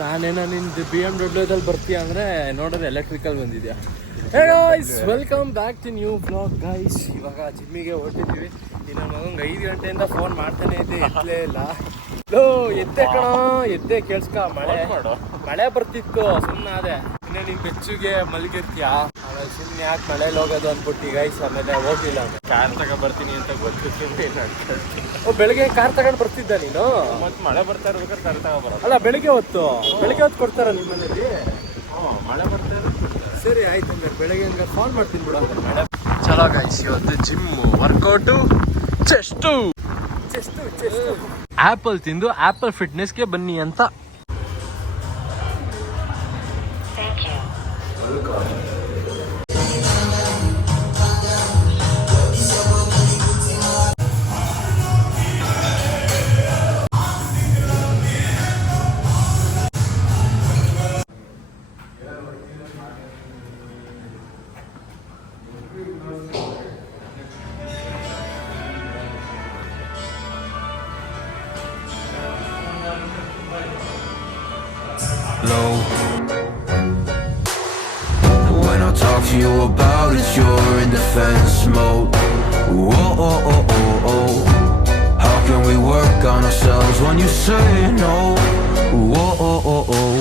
ನಾನೇನೋ ನಿಂದು BMW ಬರ್ತೀಯ ಅಂದರೆ ನೋಡಿದ್ರೆ ಎಲೆಕ್ಟ್ರಿಕಲ್ ಬಂದಿದ್ಯಾ. Hey guys, welcome back to new blog guys. ಇವಾಗ ಜಿಮ್ಮಿಗೆ ಹೊರಟಿದ್ದೀವಿ. ಇನ್ನು ಮಗಂಗೆ 5 ಗಂಟೆಯಿಂದ ಫೋನ್ ಮಾಡ್ತಾನೆ ಇದ್ದೆ, ಎತ್ತಲೇ ಇಲ್ಲ. ಎದ್ದೆ ಕಣೋ, ಎದ್ದೆ ಕೇಳಿಸ್ಕ. ಮಳೆ ಬರ್ತಿತ್ತು, ಸುಮ್ಮನೆ ಅದೇ. ಇನ್ನೇ ನೀನು ಬೆಚ್ಚುಗೆ ಮಲಗಿರ್ತೀಯಾ, ಆಮೇಲೆ ಸುಮ್ಮನೆ ಯಾಕೆ ಮಳೇಲಿ ಹೋಗೋದು ಅಂದ್ಬಿಟ್ಟು ಗೈಸ್. ಆಮೇಲೆ ಹೋಗ್ಲಿಲ್ಲ. ಕಾರ್ ತಗೊಂಡ್ಬರ್ತೀನಿ ಅಂತ ಗೊತ್ತಿತ್ತು. ಬೆಳಗ್ಗೆ ಕಾರ್ ತಗೊಂಡು ಬರ್ತಿದ್ದ ನೀನು? ಮತ್ತೆ ಮಳೆ ಬರ್ತಾ ಇರ್ಬೇಕಾದ್ರೆ ಕಾರ್ ತಗೊಂಡ್ಬರೋದು. ಅಲ್ಲ, ಬೆಳಿಗ್ಗೆ ಹೊತ್ತು ಕೊಡ್ತಾರ ನಿಮ್ಮ ಮನೇಲಿ? ಮಳೆ ಬರ್ತಾ ಇರೋದು. ಸರಿ ಆಯ್ತು, ಹಂಗಾರೆ ಬೆಳಗ್ಗೆ ಹಂಗಾರೆ ಫೋನ್ ಮಾಡ್ತೀನಿ ಬಿಡು. ಮಳೆ ಚಲೋ ಗೈಸ್. ಇವತ್ತು ಜಿಮ್ಮು, ವರ್ಕೌಟು, ಚೆಸ್ಟು. ಆಪಲ್ ತಿಂದು ಆಪಲ್ ಫಿಟ್ನೆಸ್ಗೆ ಬನ್ನಿ ಅಂತ. When I talk to you about it, you're in defense mode. Whoa, oh, oh, oh, oh. How can we work on ourselves when you say no? Whoa, oh, oh, oh.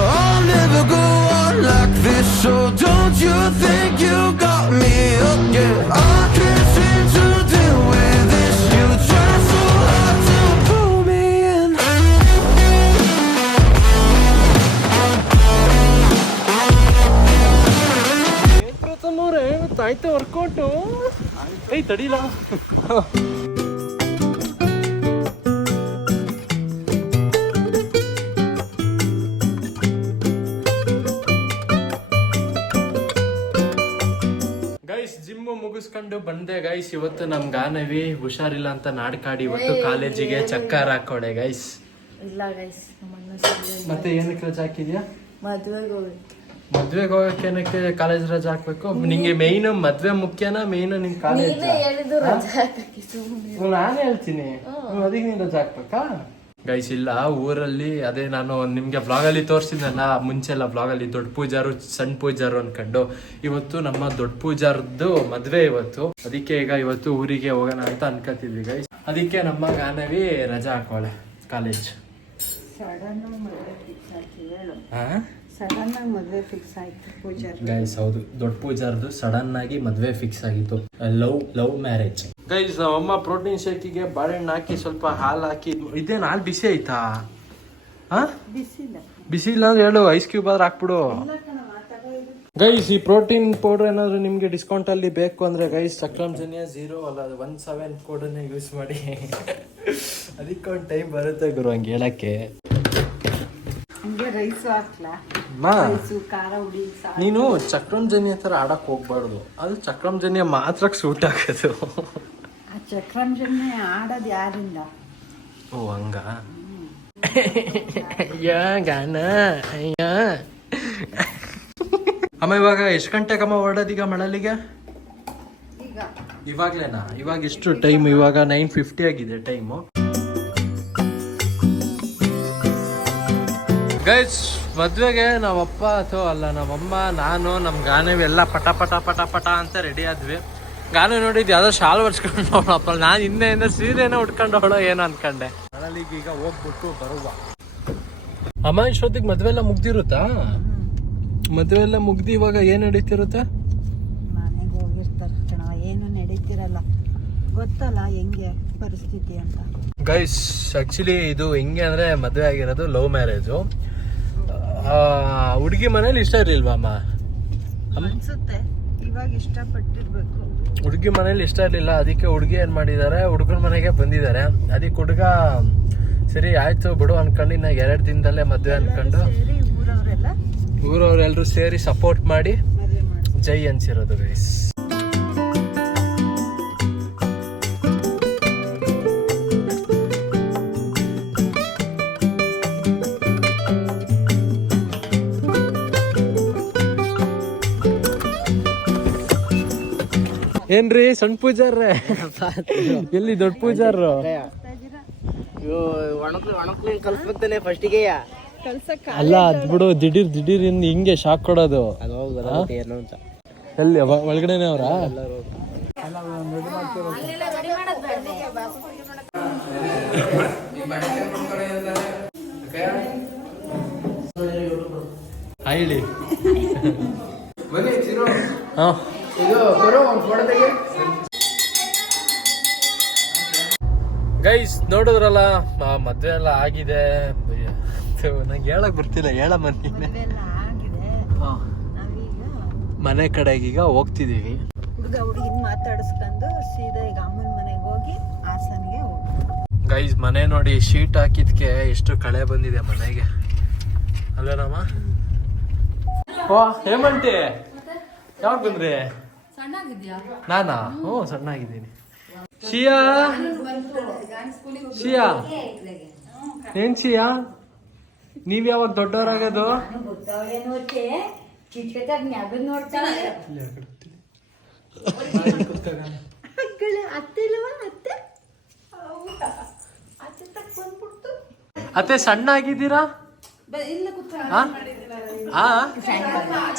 I'll never go on like this, so don't you think you got me up yet? I can't seem to deal with this. You try so hard to pull me in. ಆಯ್ತು workout. ಏಯ್ ತಡಿಲ. Guys, gym ಮುಗಿಸ್ಕೊಂಡು ಬಂದೆ guys. ಇವತ್ತು ನಮ್ ಗಾನವಿ ಹುಷಾರಿಲ್ಲ ಅಂತ ನಾಡ್ಕಾಡಿ ಇವತ್ತು ಕಾಲೇಜಿಗೆ ಚಕ್ಕರ್ ಹಾಕೋಡೆ ಗೈಸ್. ಇಲ್ಲ ಗೈಸ್, ಮತ್ತೆ ಏನಕ್ಕೆ ರಜಾ ಹಾಕಿದ್ಯಾ? ಮದ್ವೆಗೆ ಮದ್ವೆಗೆ ಹೋಗಕ್ಕೆ ಏನಕ್ಕೆ ಕಾಲೇಜ್ ರಜಾ ಹಾಕ್ಬೇಕು? ನಿಂಗೆ ಮೇಯ್ನ್ ಮದ್ವೆ ಮುಖ್ಯನಾ, ಮೇಯ್ನ್ ನಿನ್ ಕಾಲೇಜ್? ನಾನೇ ಹೇಳ್ತೀನಿ, ಅದಕ್ಕೆ ನೀನ್ ರಜಾ ಹಾಕ್ಬೇಕಾ? ಗೈಸ್ ಇಲ್ಲ, ಊರಲ್ಲಿ ಅದೇ ನಾನು ನಿಮ್ಗೆ ವ್ಲಾಗ್ ಅಲ್ಲಿ ತೋರಿಸಿದ್ನಲ್ಲ ಮುಂಚೆಲ್ಲ ವ್ಲಾಗ್ ಅಲ್ಲಿ, ದೊಡ್ಡ ಪೂಜಾರು ಸಣ್ಣ ಪೂಜಾರು ಅನ್ಕೊಂಡು. ಇವತ್ತು ನಮ್ಮ ದೊಡ್ಡ ಪೂಜಾರದ್ದು ಮದ್ವೆ ಇವತ್ತು. ಅದಕ್ಕೆ ಈಗ ಇವತ್ತು ಊರಿಗೆ ಹೋಗೋಣ ಅಂತ ಅನ್ಕೋತಿದ್ವಿ ಗೈಸ್. ಅದಕ್ಕೆ ನಮ್ಮ ಗಾನವಿ ರಜಾ ಹಾಕೋಳೆ ಕಾಲೇಜ್. ಸಡನ್ ಆಗಿ ಮದ್ವೆ ಫಿಕ್ಸ್ ಆಯ್ತು ಪೂಜಾರ್ ಗೈಸ್. ಹೌದು, ದೊಡ್ಡ ಪೂಜಾರ್ದು ಸಡನ್ ಆಗಿ ಮದ್ವೆ ಫಿಕ್ಸ್ ಆಗಿತ್ತು. Love marriage guys. ಅಮ್ಮ ಪ್ರೋಟೀನ್ ಶೇಕಿಗೆ ಬಾಳೆಹಣ್ಣು ಹಾಕಿ ಸ್ವಲ್ಪ ಹಾಲು ಹಾಕಿ. ಇದೇನು ಹಾಲು ಬಿಸಿ ಆಯ್ತಾ? ಬಿಸಿ ಇಲ್ಲ ಅಂದ್ರೆ ಹೇಳು, ಐಸ್ ಕ್ಯೂಬ್ ಆದ್ರೆ ಹಾಕ್ಬಿಡು ಗೈಸ್. ಈ ಪ್ರೋಟೀನ್ ಪೌಡರ್ ಏನಾದ್ರು ನಿಮ್ಗೆ ಡಿಸ್ಕೌಂಟ್ ಅಲ್ಲಿ ಬೇಕು ಅಂದ್ರೆ ಗೈಸ್, ಚಕ್ರಮ್ ಜನಿಯಾ 0 ಅಲ್ಲ 17 ಕೋಡನ್ನೇ ಯೂಸ್ ಮಾಡಿ. ಅದಕ್ಕೆ ಒಂದು ಟೈಮ್ ಬರುತ್ತೆ ಗುರು ಹಂಗೆ ಹೇಳಕ್ಕೆ. ನೀನು ಚಕ್ರಮ್ ಜನಿಯಾ ತರ ಆಡಕ್ ಹೋಗ್ಬಾರ್ದು, ಅದು ಚಕ್ರಮ್ ಜನಿಯಾ ಮಾತ್ರ ಸೂಟ್ ಆಗೋದು. ಚಕ್ರಮ್ ಜನಿಯಾ ಆಡೋದು ಯಾರಿಂದ? ಓ ಹಂಗ. ಗಾನ ಅಮ್ಮ ಇವಾಗ ಎಷ್ಟು ಗಂಟೆಗಮ್ಮ ಹೊರಡೋದೀಗ ಮಳಲಿಗೆ? ಇವಾಗ್ಲೇನಾ? ಇವಾಗ ಎಷ್ಟು ಟೈಮ್? ಇವಾಗ 9:50 ಆಗಿದೆ ಟೈಮು ಗೈಸ್. ಮದ್ವೆಗೆ ನಾವಪ್ಪ ಅಥವಾ ಅಲ್ಲ ನಮ್ಮಮ್ಮ, ನಾನು, ನಮ್ಮ ಗಾನವಿ ಎಲ್ಲ ಪಟ ಪಟ ಪಟ ಪಟ ಅಂತ ರೆಡಿ ಆದ್ವಿ. ಗಾನ ನೋಡಿದ್ ಯಾವ್ದೋ ಶಾಲ್ ಹೊಡ್ಸ್ಕೊಂಡು ಹೋಳಪ್ಪ. ನಾನು ಹಿಂದೆ ಸೀರೆನ ಉಟ್ಕೊಂಡು ಹೋಳೋ ಏನೋ ಅನ್ಕೊಂಡೆ. ಮಳಲಿಗೆ ಈಗ ಹೋಗ್ಬಿಟ್ಟು ಬರುವ. ಅಮ್ಮ ಇಷ್ಟೊತ್ತಿಗೆ ಮದ್ವೆ ಎಲ್ಲ ಮುಗ್ದಿರುತ್ತಾ? ಮದ್ವೆ ಎಲ್ಲ ಮುಗ್ದಿ ಇವಾಗ ಏನ್ ನಡೀತಿರುತ್ತೆ? ಮನೆಗೆ ಹೋಗಿರ್ತಾರ ಕಣ, ಏನು ನಡೀತಿರಲ್ಲ, ಗೊತ್ತಲ್ಲ ಹೆಂಗೆ ಪರಿಸ್ಥಿತಿ ಅಂತ. ಗೈಸ್ ಆಕ್ಚುಲಿ ಇದು ಹೆಂಗೆ ಅಂದ್ರೆ, ಮದ್ವೆ ಆಗಿರೋದು ಲವ್ ಮ್ಯಾರೇಜು. ಹುಡುಗಿ ಮನೇಲಿ ಇಷ್ಟ ಇರ್ಲಿಲ್ವಾ ಅಮ್ಮ? ಅನ್ಸುತ್ತೆ ಇವಾಗ ಇಷ್ಟಪಟ್ಟಿರ್ಬೇಕು. ಹುಡುಗಿ ಮನೇಲಿ ಇಷ್ಟ ಇರ್ಲಿಲ್ಲ, ಅದಕ್ಕೆ ಹುಡುಗಿ ಏನ್ ಮಾಡಿದ್ದಾರೆ, ಹುಡುಗನ ಮನೆಗೆ ಬಂದಿದ್ದಾರೆ. ಅದಕ್ಕೆ ಹುಡುಗ ಸರಿ ಆಯ್ತು ಬಿಡು ಅನ್ಕೊಂಡು ಇನ್ನ 2 ದಿನದಲ್ಲೇ ಮದ್ವೆ ಅನ್ಕೊಂಡು ಊರವ್ರೆಲ್ಲರೂ ಸೇರಿ ಸಪೋರ್ಟ್ ಮಾಡಿ ಜೈ ಅನ್ಸಿರೋದು ಗೈಸ್. ಏನ್ರಿ ಸಣ್ಣ ಪೂಜಾರ್ರೆ? ಎಲ್ಲಿ ದೊಡ್ಡ ಪೂಜಾರ್ರು? ಒಣಕ್ಲಿ ಕಲ್ಸ್ಬೇಕ್ತಾನೆ ಫಸ್ಟಿಗೆ. ಕಳ್ಸಕ್ ಅಲ್ಲ ಅದ್ ಬಿಡು, ದಿಢೀರ್ ಹಿಂಗೆ ಶಾಕ್ ಕೊಡೋದು. ಎಲ್ಲಿ ಒಳಗಡೆನೆ ಅವ್ರ? ಹೇಳಿ ಗೈಸ್ ನೋಡಿದ್ರಲ್ಲ, ಮದ್ವೆ ಎಲ್ಲ ಆಗಿದೆ. ನಂಗೆ ಹೇಳಕ್ ಬರ್ತಿಲ್ಲ, ಹೇಳ ಮನೆ ಆಗಿದೆ. ನಾವೀಗ ಮನೆ ಕಡೆಗೆ ಈಗ ಹೋಗ್ತಿದೀವಿ. ಹುಡುಗಿನ ಮಾತಾಡಿಸ್ಕೊಂಡು ಸೀದಾ ಈಗ ಅಮ್ಮನ ಮನೆಗೆ ಹೋಗಿ ಹಾಸನ್ಗೆ ಹೋಗಿ. ಗೈಸ್ ಮನೆ ನೋಡಿ, ಶೀಟ್ ಹಾಕಿದ್ಕೆ ಎಷ್ಟು ಕಳೆ ಬಂದಿದೆ ಮನೆಗೆ ಅಲ್ವೇನಮ್ಮ? ಹೇಮಂಟಿ ಯಾವಾಗ ಬಂದ್ರಿ? ನಾನಾ? ಹ್ಞೂ ಸಣ್ಣಾಗಿದ್ದೀನಿ. ಶಿಯಾ ಏನ್ ಶಿಯಾ, ನೀವ್ ಯಾವಾಗ ದೊಡ್ಡವರಾಗೋದು? ಅತ್ತೆ ಸಣ್ಣ ಆಗಿದ್ದೀರಾ?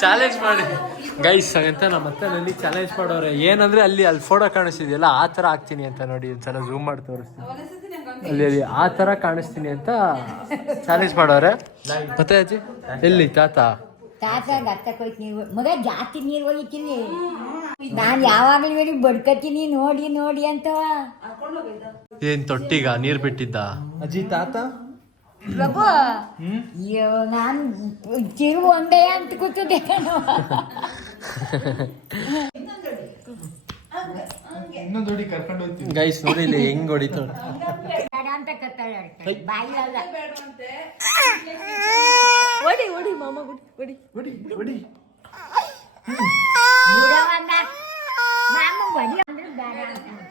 ಚಾಲೆಂಜ್ ಮಾಡಿ ಗೈಸ್ ಅಂತ ನಮ್ಮ ಅತ್ತೆ ನನಗೆ ಚಾಲೆಂಜ್ ಮಾಡೋರೆ. ಏನಂದ್ರೆ ಅಲ್ಲಿ ಫೋಟೋ ಕಾಣಿಸ್ತಿದೆಯಲ್ಲ, ಆ ತರ ಆಗ್ತೀನಿ ಅಂತ ನೋಡಿ. ಒಂದ್ಸಲ ಝೂಮ್ ಮಾಡಿ ತೋರಿಸ್ತೀನಿ. ಅಲ್ಲಿ ಆ ತರ ಕಾಣಿಸ್ತೀನಿ ಅಂತ ಚಾಲೆಂಜ್ ಮಾಡೋರೆ. ಮತ್ತೆ ಅಜ್ಜಿ ಎಲ್ಲಿ ತಾತ? ಮಗ ಜಾಸ್ತಿ ನೀರು ಒಯ್ತೀನಿ ನಾನು, ಯಾವಾಗಲೂ ಬಡ್ಕತೀನಿ ನೋಡಿ ನೋಡಿ ಅಂತ. ಏನ್ ತೊಟ್ಟಿಗ ನೀರ್ ಬಿಟ್ಟಿದ್ದ ಅಜ್ಜಿ ತಾತ? ಪ್ರಭು ಅಯ್ಯೋ, ನಾನು ತಿರುವು ಒಂದೇ ಅಂತ ಕೂತಿದ್ದೆ. ಗೈಸ್ ನೋಡಿ ಇಲ್ಲಿ ಹೆಂಗ್ ಹೊಡಿತಾಳ ಅಂತ ಕತ್ತಾಳೆ, ಬಾಯಿ ಅಲ್ಲ.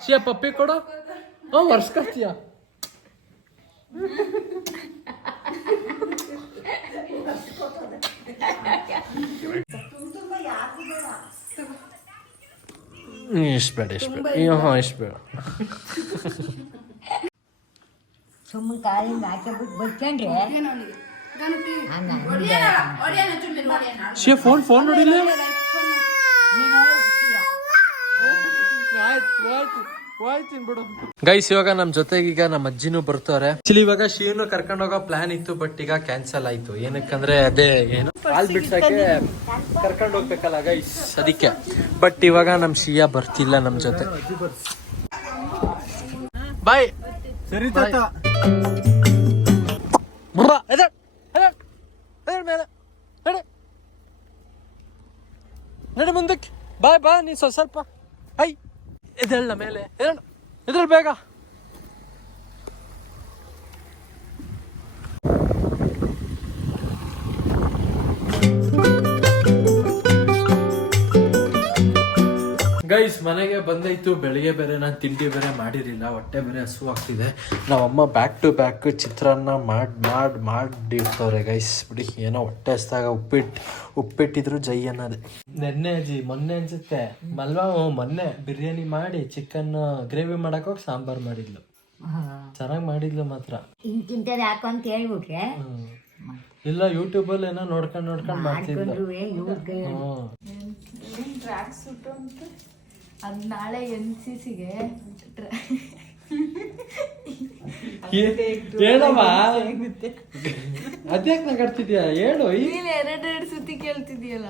ಶಿಯ ಪಪ್ಪಿ ಕೊಡು. ವರ್ಷಕತ್ತೀಯ? ಇಷ್ಟ ಬೇಡ, ಇಷ್ಟ ಬೇಡ. ಇಷ್ಟ ಬೇಡ. ಸುಮ್ಮನೆ ಕಾಲಿಂದ ಹಾಕಿಬಿಟ್ಟು ಬಚ್ಕೊಂಡ್ರೆ ಶಿಯ ಫೋನ್ ನೋಡಿಲ್ಲ? ಗೈಸ್ ಇವಾಗ ನಮ್ ಜೊತೆಗೆ ಈಗ ನಮ್ಮ ಅಜ್ಜಿನೂ ಬರ್ತಾರೆ. ಆಕ್ಚುಲಿ ಇವಾಗ ಶಿವನು ಕರ್ಕೊಂಡು ಹೋಗೋ ಪ್ಲಾನ್ ಇತ್ತು, ಬಟ್ ಈಗ ಕ್ಯಾನ್ಸಲ್ ಆಯ್ತು. ಏನಕ್ಕಂದ್ರೆ ಅದೇ ಏನು ಹಾಲ್ ಬಿಡ್ಸಕ್ಕೆ ಕರ್ಕೊಂಡು ಹೋಗ್ಬೇಕಲ್ಲ ಗೈಸ್, ಅದಕ್ಕೆ. ಬಟ್ ಇವಾಗ ನಮ್ ಶಿಯಾ ಬರ್ತಿಲ್ಲ ನಮ್ ಜೊತೆ. ಬಾಯ್. ಸರಿ ತಾತ. ನಡಿ ಮುಂದಕ್ಕೆ. ಬಾಯ್ ಬಾ ನೀ ಸ್ವಲ್ಪ. ಐ ಎದಳ ಮೇಲೆ, ಎದಳ ಬೇಗ. ಗೈಸ್ ಮನೆಗೆ ಬಂದಾಯ್ತು. ಬೆಳಿಗ್ಗೆ ಬೇರೆ ನಾನು ತಿಂಡಿ ಬೇರೆ ಮಾಡಿರಲಿಲ್ಲ, ಹೊಟ್ಟೆ ಬೇರೆ ಹಸು ಆಗ್ತಿದೆ. ನಾವಮ್ಮ ಬ್ಯಾಕ್ ಟು ಬ್ಯಾಕ್ ಚಿತ್ರಾನ್ನ ಮಾಡಿರ್ತವ್ರೆ ಗೈಸ್. ಬಿಡಿ, ಏನೋ ಹೊಟ್ಟೆ ಹಸ್ದಾಗ ಉಪ್ಪಿಟ್ಟಿದ್ರು ಜೈ ಅನ್ನೋದೆ. ನೆನ್ನೆ ಅಜ್ಜಿ ಮೊನ್ನೆ ಅನ್ಸುತ್ತೆ ಮಲ್ವಾ ಮೊನ್ನೆ ಬಿರಿಯಾನಿ ಮಾಡಿ ಚಿಕನ್ ಗ್ರೇವಿ ಮಾಡಕ್ ಹೋಗಿ ಸಾಂಬಾರ್ ಮಾಡಿದ್ಲು. ಚೆನ್ನಾಗಿ ಮಾಡಿದ್ಲು ಮಾತ್ರ. ಇಂತಿಂತದ್ ಯಾಕೋ ಅಂತ ಹೇಳ್ಬಿಟ್ರೆ ಇಲ್ಲ, ಯೂಟ್ಯೂಬಲ್ಲಿ ಏನೋ ನೋಡ್ಕೊಂಡು ಮಾಡ್ತಿದ್ಲು. ಅದು ನಾಳೆ NCCಗೆ ಹೇಳಮ್ಮ, ಅದ್ಯಾಕೆ ನಗಾಡ್ತಿದ್ಯಾ ಹೇಳು. ನೀನ್ ಎರಡೆರಡು ಸುತ್ತಿ ಕೇಳ್ತಿದ್ಯಲ್ಲ,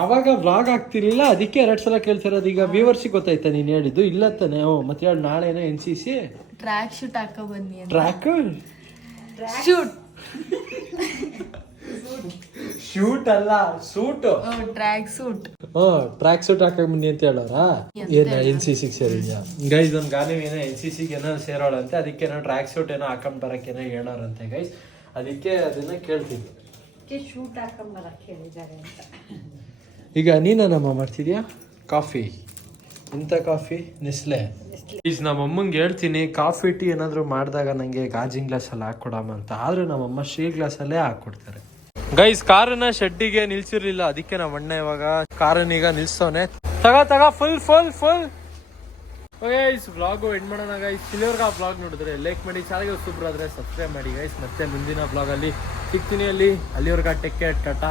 ಆವಾಗ ವ್ಲಾಗ್ ಆಗ್ತಿರ್ಲಿಲ್ಲ, ಅದಕ್ಕೆ 2 ಸಲ ಕೇಳ್ತಿರೋದು. ಈಗ ವ್ಯೂವರ್ಸಿಗೆ ಗೊತ್ತಾಯ್ತಾ ನೀನ್ ಹೇಳಿದ್ದು? ಇಲ್ಲ ತಾನೆ. ಮತ್ತೆ ಹೇಳಿ, ನಾಳೆ ಏನೋ NCC ಟ್ರ್ಯಾಕ್ ಶೂಟ್ ಹಾಕೋ ಬನ್ನಿ ಅಂತ. ಟ್ರ್ಯಾಕ್ ಶೂಟ್ ಶೂಟ್ ಅಲ್ಲ, suit. Track suit. Track suit ಹಾಕಕ್ ಬನ್ನಿ ಅಂತ ಹೇಳೋರಾ? ಏನ NCC ಸೇರಿದ್ಯಾ? ಗೈಸ್ ಒಂದ್ ಗಾಲಿ ಏನೋ NCC ಏನೋ ಸೇರೋಳಂತೆ, ಅದಕ್ಕೆ ಏನೋ ಟ್ರ್ಯಾಕ್ ಸೂಟ್ ಏನೋ ಹಾಕೊಂಡ್ ಬರಕ್ಕೇನೋ ಹೇಳೋರಂತೆ ಗೈಸ್. ಅದಕ್ಕೆ ಅದನ್ನ ಕೇಳ್ತಿದ್ವಿ. ಶೂಟ್ ಹಾಕೊಂಬರಕ್ಕೆ ಹೇಳಿದ್ದಾರೆ ಅಂತ. ಈಗ ನೀನಮ್ಮ ಮಾಡ್ತಿದ್ಯಾ ಕಾಫಿ? ಇಂಥ ಕಾಫಿ ನೆಸ್ಲೆ. ಈಸ್ ನಮ್ಮಮ್ಮಂಗೆ ಹೇಳ್ತೀನಿ ಕಾಫಿ ಟೀ ಏನಾದ್ರು ಮಾಡಿದಾಗ ನಂಗೆ ಗಾಜಿನ ಗ್ಲಾಸಲ್ಲಿ ಹಾಕೊಡಮ್ಮ ಅಂತ. ಆದ್ರೆ ನಮ್ಮಮ್ಮ ಸ್ಟೀಲ್ ಗ್ಲಾಸಲ್ಲೇ ಹಾಕೊಡ್ತಾರೆ. ಗೈಸ್ ಕಾರನ್ನ ಶೆಡ್ಡಿಗೆ ನಿಲ್ಸಿರ್ಲಿಲ್ಲ, ಅದಕ್ಕೆ ನಮ್ಮ ಅಣ್ಣ ಇವಾಗ ಕಾರನ್ನ ಈಗ ನಿಲ್ಸವನೆ. ತಗ ಫುಲ್ ಗೈಸ್ ವ್ಲಾಗು ಎಂಡ್ ಮಾಡೋಣ ಗೈಸ್. ಇಲ್ಲಿವರೆಗೆ ಆ ವ್ಲಾಗ್ ನೋಡಿದ್ರೆ ಲೈಕ್ ಮಾಡಿ, ಚಾನಲ್ಗೆ ಹೊಸಬ್ರು ಆದರೆ ಸಬ್ಸ್ಕ್ರೈಬ್ ಮಾಡಿ ಗೈಸ್. ಮತ್ತೆ ಮುಂದಿನ ವ್ಲಾಗಲ್ಲಿ ಸಿಗ್ತೀನಿ. ಅಲ್ಲಿವರೆಗೆ ಟೇಕ್ ಕೇರ್, ಟಾಟಾ.